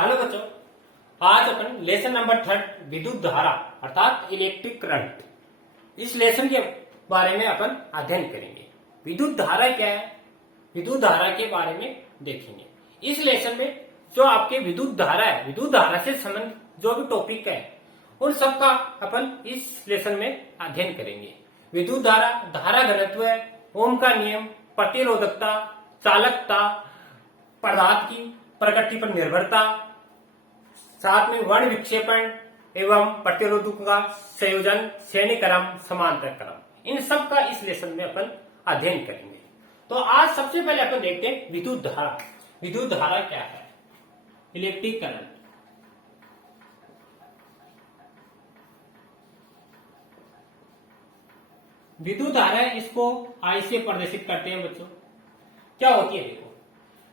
Hello बच्चों, आज अपन lesson number 3 विद्युत धारा अर्थात इलेक्ट्रिक करंट, इस लेसन के बारे में अपन अध्ययन करेंगे। विद्युत धारा क्या है, विद्युत धारा के बारे में देखेंगे। इस लेसन में जो आपके विद्युत धारा है, विद्युत धारा से संबंधित जो भी टॉपिक है, उन सब का अपन इस लेसन में अध्ययन करेंगे। विद्युत धारा, धारा घनत्व, ओम का नियम, प्रतिरोधकता, चालकता, पदार्थ की प्रकृति पर निर्भरता, साथ में वर्ण विक्षेपण एवं प्रतिरोधकों का संयोजन, श्रेणी क्रम, समांतर क्रम, इन सब का इस लेसन में अपन अध्ययन करेंगे। तो आज सबसे पहले अपन देखते हैं विद्युत धारा। विद्युत धारा क्या है? Electric current. विद्युत धारा इसको आई से प्रदर्शित करते हैं बच्चों। क्या होती है? देखो,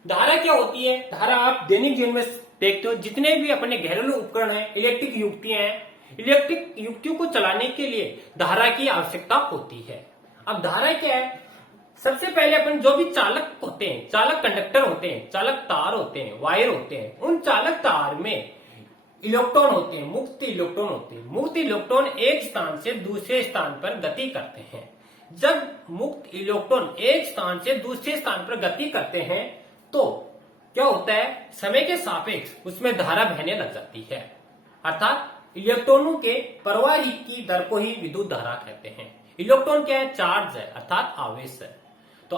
धारा क्या होती है? धारा आप दैनिक जीवन में देखते हो, जितने भी अपने घरेलू उपकरण हैं, इलेक्ट्रिक युक्तियां हैं, इलेक्ट्रिक युक्तियों को चलाने के लिए धारा की आवश्यकता होती है। अब धारा क्या है? सबसे पहले अपन जो भी चालक होते हैं, चालक कंडक्टर होते हैं, चालक तार होते हैं, वायर होते हैं, उन चालक तार में इलेक्ट्रॉन होते हैं, मुक्त इलेक्ट्रॉन होते हैं। मुक्त इलेक्ट्रॉन एक स्थान से दूसरे स्थान पर गति करते हैं। जब मुक्त इलेक्ट्रॉन एक स्थान से दूसरे स्थान पर गति करते हैं तो क्या होता है? समय के सापेक्ष उसमें धारा बहने लग जाती है, अर्थात इलेक्ट्रॉनों के प्रवाह की दर को ही विद्युत धारा कहते हैं। इलेक्ट्रॉन क्या है? चार्ज है, अर्थात आवेश है। तो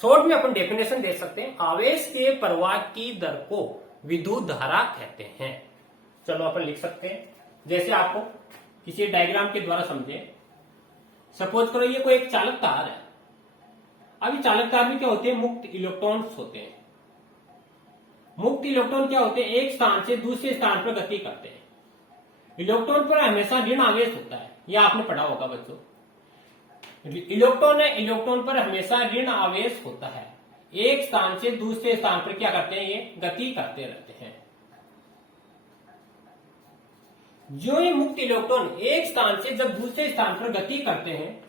शॉर्ट में अपन डेफिनेशन दे सकते हैं, आवेश के प्रवाह की दर को विद्युत धारा कहते हैं। चलो अपन लिख सकते हैं, जैसे आपको किसी डायग्राम के द्वारा समझे। सपोज करो ये कोई एक चालक तार है। अभी चालक तार में क्या होते हैं? मुक्त इलेक्ट्रॉन्स होते हैं। मुक्त इलेक्ट्रॉन क्या होते हैं? एक स्थान से दूसरे स्थान पर गति करते हैं। इलेक्ट्रॉन पर हमेशा ऋण आवेश होता है, यह आपने पढ़ा होगा बच्चों। इलेक्ट्रॉन है, इलेक्ट्रॉन पर हमेशा ऋण आवेश होता है। एक स्थान से दूसरे स्थान पर क्या करते हैं? ये गति करते रहते हैं। जो ये मुक्त इलेक्ट्रॉन एक स्थान से जब दूसरे स्थान पर गति करते हैं,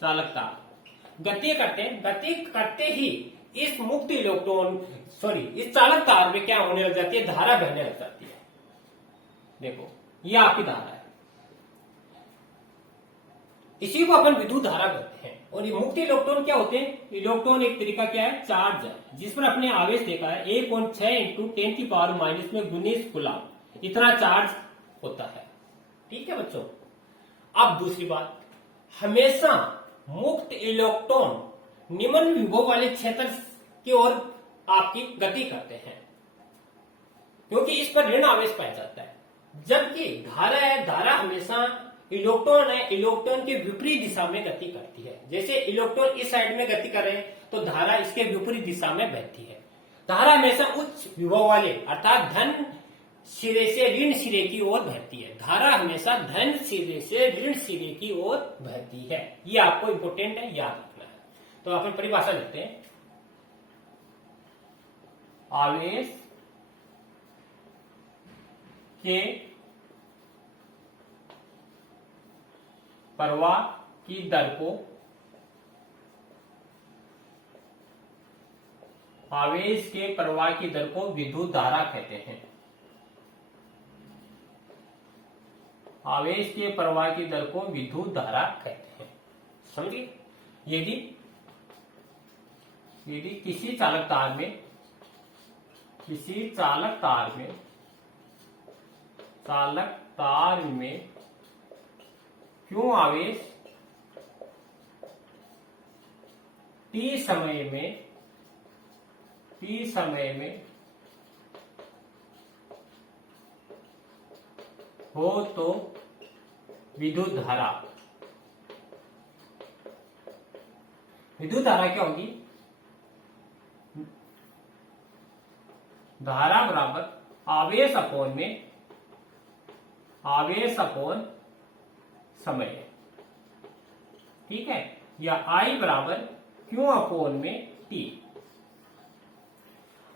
चालक तार गति करते हैं, गति करते ही इस मुक्त इलेक्ट्रॉन इस चालक तार में क्या होने लग जाती है? धारा बहने लग जाती है। देखो, ये आपकी धारा है, इसी को अपन विद्युत धारा कहते हैं। और ये मुक्त इलेक्ट्रॉन क्या होते हैं? इलेक्ट्रॉन एक तरीका क्या है? चार्ज है, जिस पर अपने आवेश देखा है 1.6 इंटू 10 की पावर माइनस में 19 कूलम, इतना चार्ज होता है। ठीक है बच्चों। अब दूसरी बात, हमेशा मुक्त इलेक्ट्रॉन निम्न विभव वाले क्षेत्र की ओर आपकी गति करते हैं, क्योंकि इस पर ऋण आवेश पाया जाता है। जबकि धारा है, धारा हमेशा इलेक्ट्रॉन है, इलेक्ट्रॉन के विपरीत दिशा में गति करती है। जैसे इलेक्ट्रॉन इस साइड में गति कर रहे हैं तो धारा इसके विपरीत दिशा में बहती है। धारा हमेशा उच्च विभव वाले अर्थात धन सिरे से ऋण सिरे की ओर बहती है। धारा हमेशा धन सिरे से ऋण सिरे की ओर बहती है। ये आपको इंपोर्टेंट है, याद रखना है। तो अपन परिभाषा लिखते हैं, आवेश के प्रवाह की दर को आवेश के प्रवाह की दर को विद्युत धारा कहते हैं। आवेश के प्रवाह की दर को विद्युत धारा कहते हैं। समझिए, यदि किसी चालक तार में क्यों आवेश t समय में हो तो विद्युत धारा क्या होगी? धारा बराबर आवेश अपॉन समय है। ठीक है, या I बराबर क्यू अपॉन में T।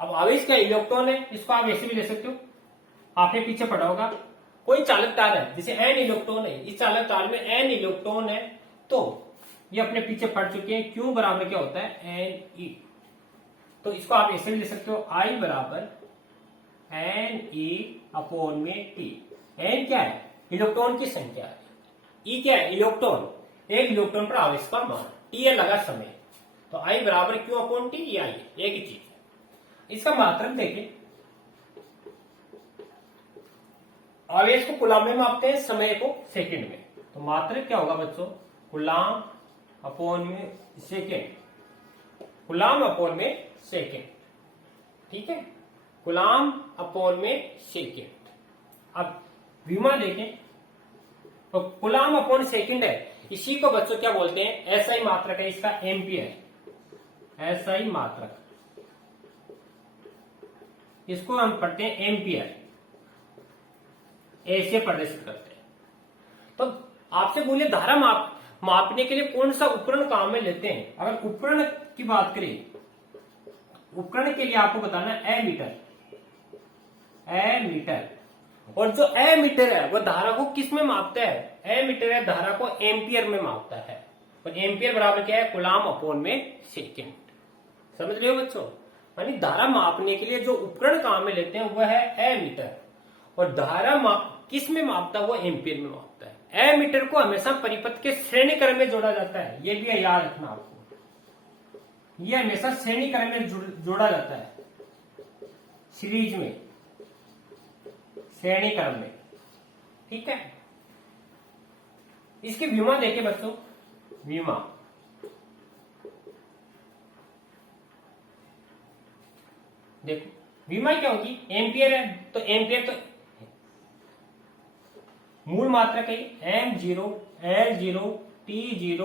अब आवेश का इलेक्ट्रॉन है, इसको आप ऐसे भी ले सकते हो। आपने पीछे पढ़ा होगा, कोई चालक तार है, जैसे n इलेक्ट्रॉन है, इस चालक तार में n इलेक्ट्रॉन है, तो ये अपने पीछे पढ़ चुके हैं, क्यू बराबर क्या होता है? n e। तो इसको आप ऐसे भी लिख सकते हो, आई बराबर एन ई अपॉन में टी। एन क्या है? इलेक्ट्रॉन की संख्या है। ई क्या है? इलेक्ट्रॉन, एक इलेक्ट्रॉन पर आवेश का मान, टी है लगा समय। तो आई बराबर क्यू अपॉन टी, ये आई एक ही चीज है। इसका मात्रक देखें, आवेश को कूलाम में मापते हैं, समय को सेकंड में। तो मात्रक क्या होगा बच्चों? कूलाम अपॉन में सेकंड, कूलाम अपॉन में सेकंड। ठीक है, कूलाम अपॉन में सेकंड। अब विमा देखें तो कूलाम अपॉन सेकंड है, इसी को बच्चों क्या बोलते हैं? एसआई मात्रक है इसका, एम्पियर। एसआई मात्रक, इसको हम पढ़ते हैं एम्पियर, ऐसे प्रदर्शित करते हैं। तो आपसे बोलिए धारा मापने के लिए कौन सा उपकरण काम में लेते हैं? अगर उपकरण की बात करें, उपकरण के लिए आपको बताना है एमीटर। एमीटर, और जो एमीटर है वो धारा को किस में मापता है? एमीटर है धारा को एम्पियर में मापता है। और एम्पियर बराबर क्या है? कूलाम अपॉन में सेकेंड। समझ रहे हो बच्चों? यानी धारा मापने के लिए जो उपकरण काम में लेते हैं वह है एमीटर, और धारा किस में मापता है? वो एम्पियर में मापता है। एमीटर को हमेशा परिपथ के श्रेणी क्रम में जोड़ा जाता है, ये भी याद रखना आपको, ये हमेशा श्रेणी क्रम में जोड़ा जाता है, सीरीज में, श्रेणी क्रम में। ठीक है, इसकी विमा देखे बच्चों, विमा देखो, विमा क्या होगी? एम्पियर है तो एम्पियर तो मूल मात्रक है, m0 l0 t0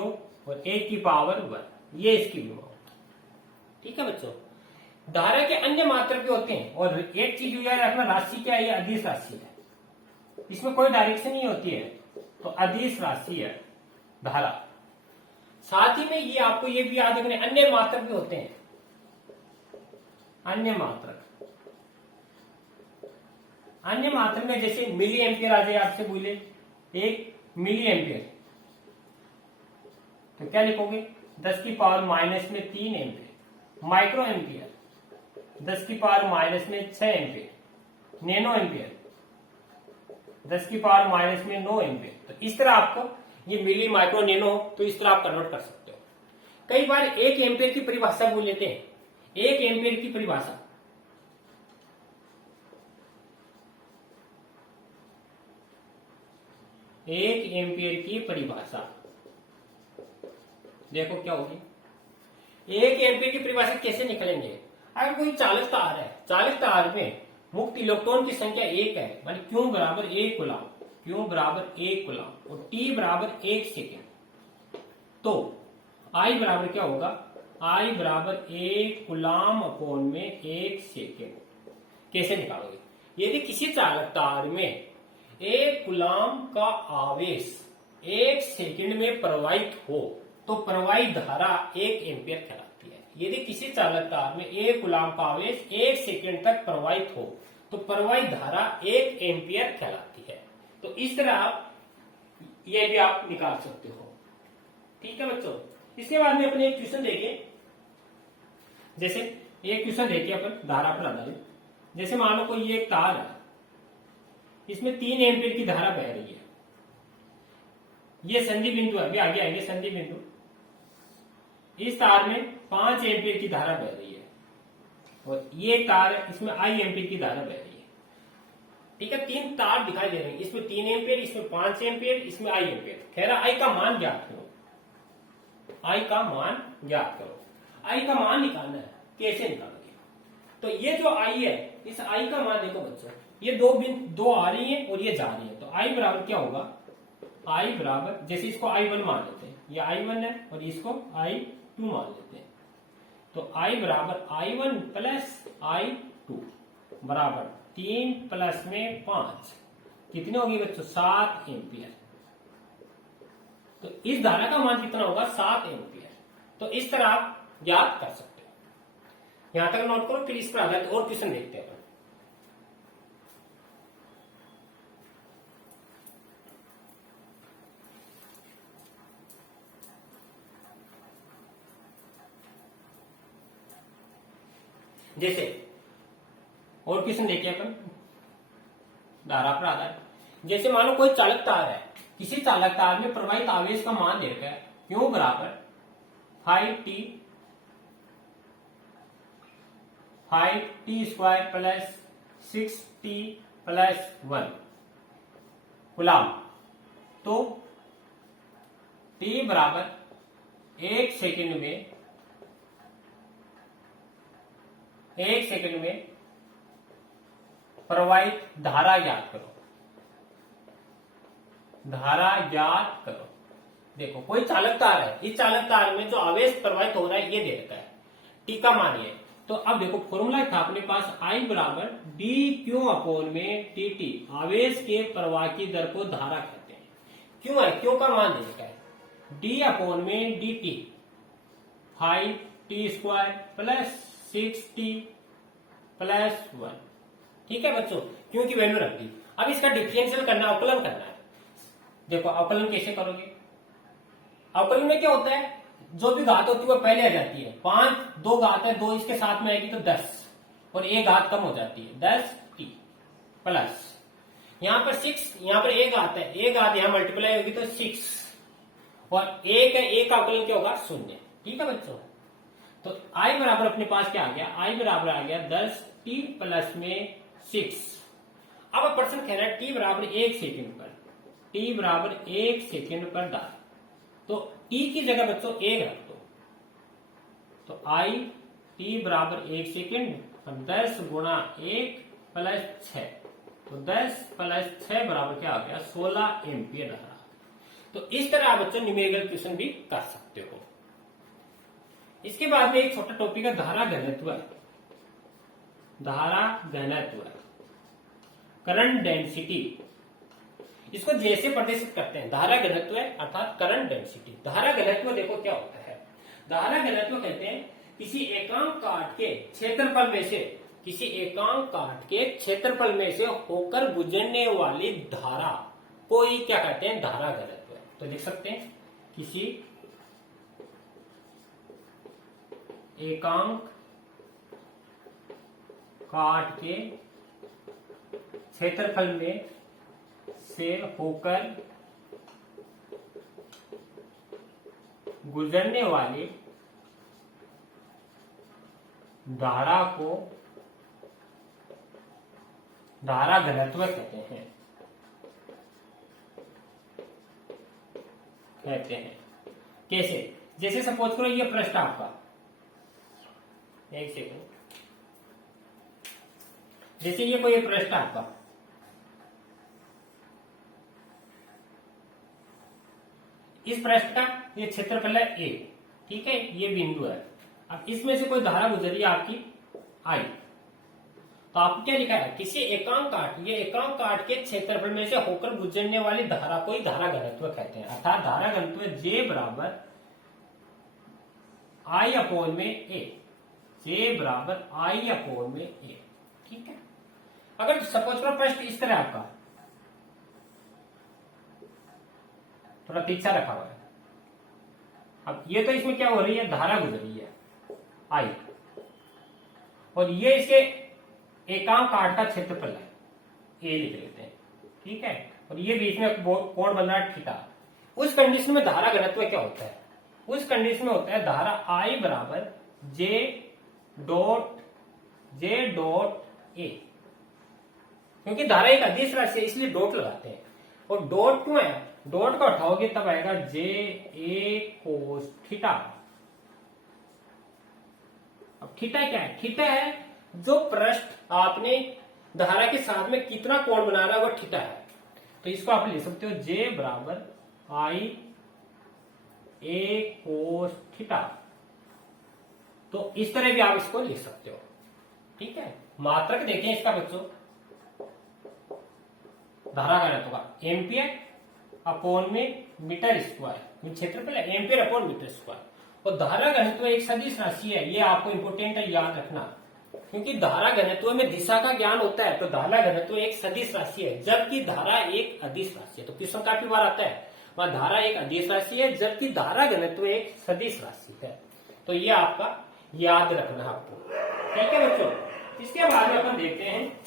और 1 की पावर 1, ये इसकी विमा होगी। ठीक है बच्चों, धारा के अन्य मात्रक भी होते हैं, और एक चीज याद रखना, राशि क्या है? ये अदिश राशि है, इसमें कोई डायरेक्शन नहीं होती है, तो अदिश राशि है धारा। साथ ही में ये आपको ये भी याद रखना, अन्य मात्रक भी होते हैं, अन्य मात्रक। अन्य मात्रक में जैसे मिली एम्पियर आ जाए, आपसे बोले 1 मिली एम्पियर, तो क्या लिखोगे? 10 की पावर माइनस में 3 एम्पियर। माइक्रो एम्पियर 10 की पावर माइनस में 6 एम्पियर। नैनो एम्पियर 10 की पावर माइनस में 9 एम्पियर। तो इस तरह आपको ये मिली, माइक्रो, नैनो, तो इस तरह आप कन्वर्ट कर सकते हो। कई बार 1 एम्पियर की परिभाषा बोल लेते हैं, 1 एम्पियर की परिभाषा, एक एम्पियर की परिभाषा देखो क्या होगी? 1 एम्पियर की परिभाषा कैसे निकलेंगे? अगर कोई चालक तार है, चालक तार में मुक्त इलेक्ट्रॉन की संख्या 1 है, मानी क्यू बराबर 1 कूलाम, क्यू बराबर 1 कूलाम, और टी बराबर 1 सेकेंड, तो आई बराबर क्या होगा? आई बराबर 1 कूलाम अपॉन में 1 सेकेंड। कैसे निकालोगे? यदि किसी चालक तार में 1 कूलाम का आवेश 1 सेकंड में प्रवाहित हो तो प्रवाहित धारा 1 एम्पियर कहलाती है। यदि किसी चालक तार में 1 कूलाम का आवेश 1 सेकंड तक प्रवाहित हो तो प्रवाहित धारा 1 एम्पियर कहलाती है। तो इस तरह आप ये भी आप निकाल सकते हो। ठीक है बच्चों, इसके बाद में अपने एक क्वेश्चन देखें, जैसे एक क्वेश्चन देखिए अपन धारा पर आधारित। जैसे मान लो कोई एक तार है, इसमें 3 एम्पियर की धारा बह रही है, ये संधि बिंदु है, अभी आगे आएंगे संधि बिंदु। इस तार में 5 एम्पियर की धारा बह रही है, और ये तार है, इसमें आई एम्पियर की धारा बह रही है। ठीक है, 3 तार दिखाई दे रहे हैं, इसमें 3 एम्पियर, इसमें 5 एम्पियर, इसमें आई एम्पियर। खैर आई का मान ज्ञात करो, आई का मान ज्ञात करो। आई का मान निकालना है, कैसे निकालोगे? तो ये जो आई है, इस आई का मान देखो बच्चों, ये दो आ रही है और ये जा रही है, तो आई बराबर क्या होगा? आई बराबर, जैसे इसको I1 मान लेते हैं, ये I1 है और इसको I2 मान लेते हैं, तो I बराबर I1 प्लस I2 बराबर 3 प्लस में 5, कितने होगी बच्चों? 7 एम्पियर। तो इस धारा का मान कितना होगा? 7 एम्पियर। तो इस तरह आप ज्ञात कर सकते हो। यहां तक नोट करो, फिर इस पर आधारित और क्वेश्चन देखते हैं। जैसे और क्वेश्चन देखिए अपन धारा पर आधार। जैसे मानो कोई चालक तार है, किसी चालक तार में प्रवाहित आवेश का मान देकर है Q बराबर 5t square plus 6t plus 1 गुलाम। तो t बराबर 1 सेकंड में प्रवाहित धारा ज्ञात करो। धारा ज्ञात करो। देखो कोई चालक तार है, इस चालक तार में जो आवेश प्रवाहित हो रहा है ये दे रखा है, टी का मान ये। तो अब देखो फॉर्मूला था अपने पास I बराबर डी क्यू अपोन में टी टी, आवेश के प्रवाह की दर को धारा कहते हैं। क्यों है, क्यों का मान दे रखा है डी अपोन में D T 5t square plus 6t plus 1। ठीक है बच्चों, क्यों की वैल्यू रख दी। अब इसका डिफरेंशियल करना, अवकलन करना है। देखो अवकलन कैसे करोगे, अवकलन में क्या होता है, जो भी घात होती है वो पहले आ जाती है। 5 2 घात है, 2 इसके साथ में आएगी तो 10 और एक घात कम हो जाती है 10t प्लस यहां पर 6, यहां पर एक घात है, एक घात यहां मल्टीप्लाई होगी तो 6 और एक है, एक का अवकलन क्या होगा 0। ठीक है बच्चों, तो I बराबर अपने पास क्या आ गया, I बराबर आ गया 10t प्लस में 6। अब प्रश्न कह रहा है t बराबर 1 सेकंड पर, t बराबर 1 सेकंड पर दार। तो t की जगह बच्चों 1 रख दो, तो I t बराबर 1 सेकंड 10 गुणा 1 प्लस 6, तो 10 प्लस 6 बराबर क्या आ गया 16 एम्पियर धारा। तो इस तरह आप बच्चों न्यूमेरिकल क्वेश्चन भी कर सकते हो। इसके बाद में एक छोटा टॉपिक है धारा घनत्व। धारा घनत्व, करंट डेंसिटी, इसको जैसे प्रदर्शित करते हैं धारा घनत्व अर्थात करंट डेंसिटी। धारा घनत्व देखो क्या होता है, धारा घनत्व कहते हैं किसी एकांक काट के क्षेत्रफल में से, किसी एकांक काट के क्षेत्रफल में से होकर गुजरने वाली धारा को ही क्या कहते हैं धारा घनत्व। तो लिख सकते हैं किसी एकांक काट के क्षेत्रफल में से होकर गुजरने वाली धारा को धारा घनत्व कहते हैं। कैसे, जैसे सपोज करो ये पृष्ठ आपका, एक सेकंड, जैसे ये कोई पृष्ठ आपका, इस पृष्ठ का ये क्षेत्रफल है A, ठीक है, ये बिंदु है। अब इसमें से कोई धारा गुजर रही है आपकी I, तो आपको क्या लिखा है किसी एकांक काट, ये एकांक काट के क्षेत्रफल में से होकर गुजरने वाली धारा को ही धारा घनत्व कहते हैं। अर्थात धारा घनत्व J बराबर I अपोन में A, J बराबर I अपोन में A। ठीक है, अगर सपोज करो प्रश्न इस तरह आपका थोड़ा तिरछा रखा हुआ है, अब ये तो इसमें क्या हो रही है धारा गुजर रही है I, और ये इसके एकांक काट का क्षेत्रफल है ए लिख लेते हैं। ठीक है, और ये बीच में कोण बन रहा है थीटा। उस कंडीशन में धारा घनत्व क्या होता है, उस कंडीशन में होता है धारा I बराबर जे डॉट ए, क्योंकि धारा एक अदिश राशि है इसलिए डॉट लगाते हैं। और डॉट क्यों है, डॉट को हटाओगे तब आएगा जे ए कोस थीटा। अब थीटा क्या है, थीटा है जो पृष्ठ आपने धारा के साथ में कितना कोण बना रहा है वो थीटा है। तो इसको आप लिख सकते हो जे बराबर I ए कोस थीटा। तो इस तरह भी आप इसको लिख सकते हो। ठीक है, मात्रक देखें इसका बच्चों, धारा घनत्व का एम्पियर अपॉन में मीटर स्क्वायर, क्षेत्रफल एम्पियर अपॉन मीटर स्क्वायर। और धारा घनत्व एक सदिश राशि है, ये आपको इंपोर्टेंट है याद रखना, क्योंकि धारा घनत्व में दिशा का ज्ञान होता है। तो धारा घनत्व एक सदिश राशि है जबकि धारा एक अदिश राशि है। तो क्वेश्चन काफी बार आता है वहां धारा एक अदिश राशि है जबकि धारा घनत्व एक सदिश राशि है। तो ये आपका याद रखना है आपको। ठीक है बच्चों, इसके बाद में अपन देखते हैं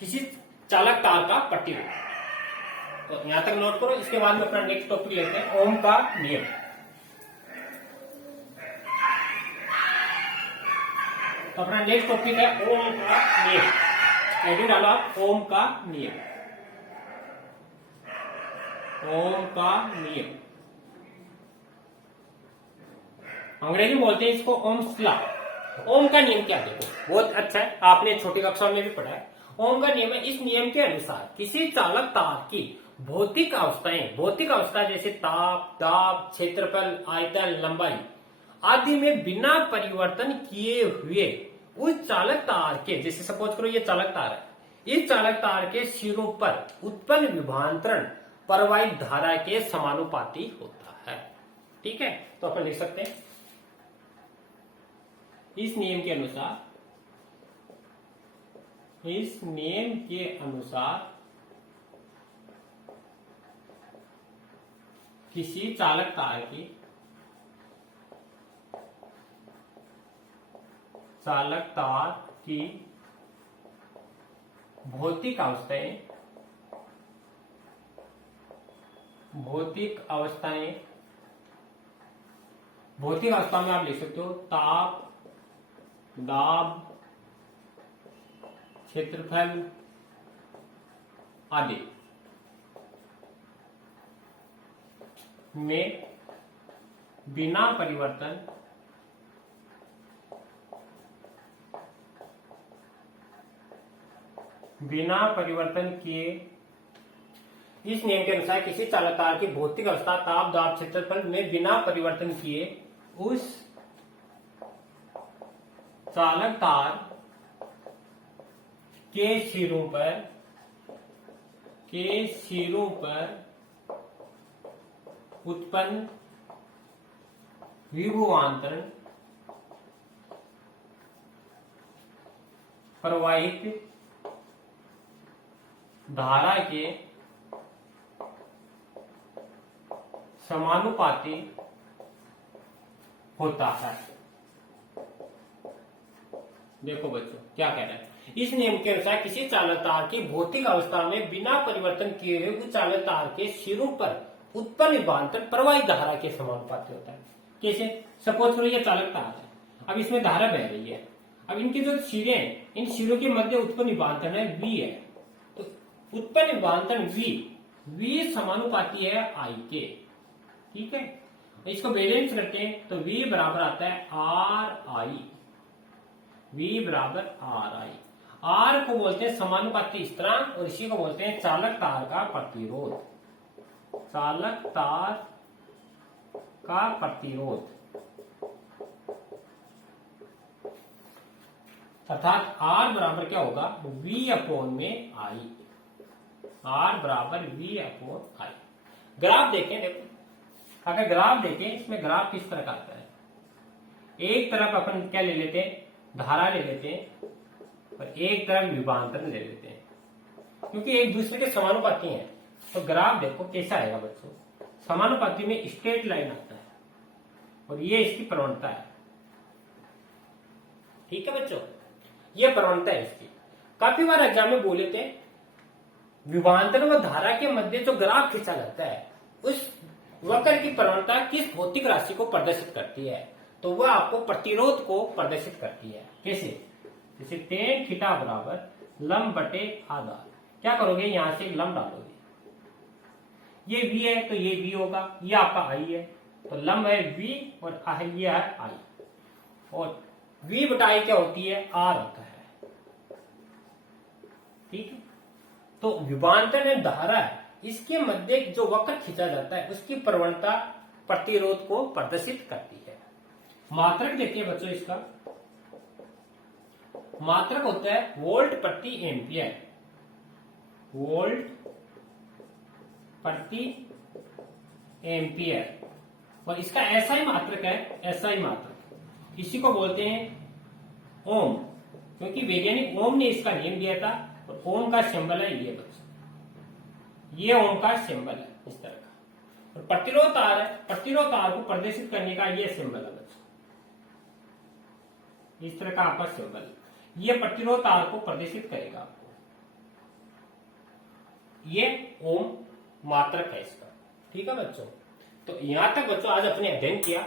किसी चालक तार का प्रतिरोध। तो यहां तक नोट करो। इसके बाद में अपना नेक्स्ट टॉपिक लेते हैं ओम का नियम। तो अपना नेक्स्ट टॉपिक है ओम का नियम। हेडिंग डालो आप, ओम का नियम। ओम का नियम अंग्रेजी में बोलते हैं इसको ओम्स लॉ। ओम का नियम क्या, देखो बहुत अच्छा है, आपने छोटी कक्षा में भी पढ़ा है। ओम का नियम है, इस नियम के अनुसार किसी चालक तार की भौतिक अवस्था जैसे ताप, दाब, क्षेत्रफल, आयतन, लंबाई आदि में बिना परिवर्तन किए हुए उस चालक तार के, जैसे सपोज करो ये चालक तार है, इस चालक तार के सिरों पर उत्पन्न विभवांतरण प्रवाहित धारा के समानुपाती होता है। ठीक है, तो अपन लिख सकते हैं इस नियम के अनुसार किसी चालक तार की भौतिक अवस्था में आप लिख सकते हो ताप, दाब, क्षेत्रफल आदि में बिना परिवर्तन किए, इस नियम के अनुसार किसी चालक तार की भौतिक अवस्था ताप, दाब, क्षेत्रफल में बिना परिवर्तन किए उस चालक तार के सिरों पर उत्पन्न विभवांतरण प्रवाहित धारा के समानुपाती होता है। देखो बच्चों क्या कह रहे हैं, इस नियम के अनुसार किसी चालक तार की भौतिक अवस्था में बिना परिवर्तन किए हुए उस चालक तार के सिरों पर उत्पन्न विभवांतरण प्रवाहित धारा के समानुपाती होता है। कैसे, सपोज करो ये चालक तार है, अब इसमें धारा बह रही है, अब इनके जो सिरे हैं, इन सिरों के मध्य उत्पन्न विभवांतरण है V है, तो उत्पन्न विभवांतरण V समानुपाती है I के। ठीक है, इसको बैलेंस करते हैं तो V बराबर आता है RI। V बराबर RI। R को बोलते हैं समानुपाती स्थिरांक और इसी को बोलते हैं चालक तार का प्रतिरोध। चालक तार का प्रतिरोध अर्थात R बराबर क्या होगा, V अपॉन में I। R बराबर V अपॉन I। ग्राफ देखें, देखो अगर ग्राफ देखें, इसमें ग्राफ किस तरह का आता है, एक तरफ अपन क्या ले लेते हैं, धारा ले लेते हैं और एक तरफ विभवांतरण ले लेते हैं, क्योंकि एक दूसरे के समानुपाती हैं। तो ग्राफ देखो कैसा आएगा बच्चों, समानुपाती में स्ट्रेट लाइन आता है और ये इसकी प्रवणता है। ठीक है बच्चों, ये प्रवणता है इसकी। काफी बार एग्जाम में बोले थे विभवांतरण व धारा के मध्य जो ग्राफ खींचा जाता है उस वक्र की प्रवणता किस भौतिक राशि को प्रदर्शित करती है, तो वह आपको प्रतिरोध को प्रदर्शित करती है। कैसे, जैसे tan थीटा बराबर लंब बटे आधार, क्या करोगे यहां से लंब डालोगे, ये V है तो ये V होगा, ये आपका I है तो लंब है V और ये है I, और V बटा I क्या होती है, R होता है। ठीक है, तो विभवांतरण धारा है, इसके मध्य जो वक्र खींचा जाता है उसकी प्रवणता प्रतिरोध को प्रदर्शित करती है। मात्रक देखिए बच्चों, इसका मात्रक होता है वोल्ट प्रति एम्पियर। वोल्ट प्रति एम्पियर, और इसका ऐसा ही मात्रक है, ऐसा ही मात्रक, इसी को बोलते हैं ओम, क्योंकि वैज्ञानिक ओम ने इसका नियम दिया था और ओम का सिंबल है ये बच्चों, ये ओम का सिंबल है इस तरह का। और प्रतिरोध तार है, प्रतिरोध तार को प्रदर्शित करने का ये सिंबल है बच्चों, इस तरह का आपका सिंबल, ये प्रतिरोध तार को प्रदर्शित करेगा आपको। ये ओम मात्रक है इसका, ठीक है बच्चों। तो यहां तक बच्चों आज अपने अध्ययन किया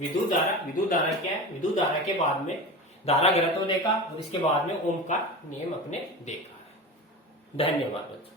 विद्युत धारा। विद्युत धारा क्या है, विद्युत धारा के बाद में धारा घनत्व देखा और इसके बाद में ओम का नियम अपने देखा है। धन्यवाद बच्चों।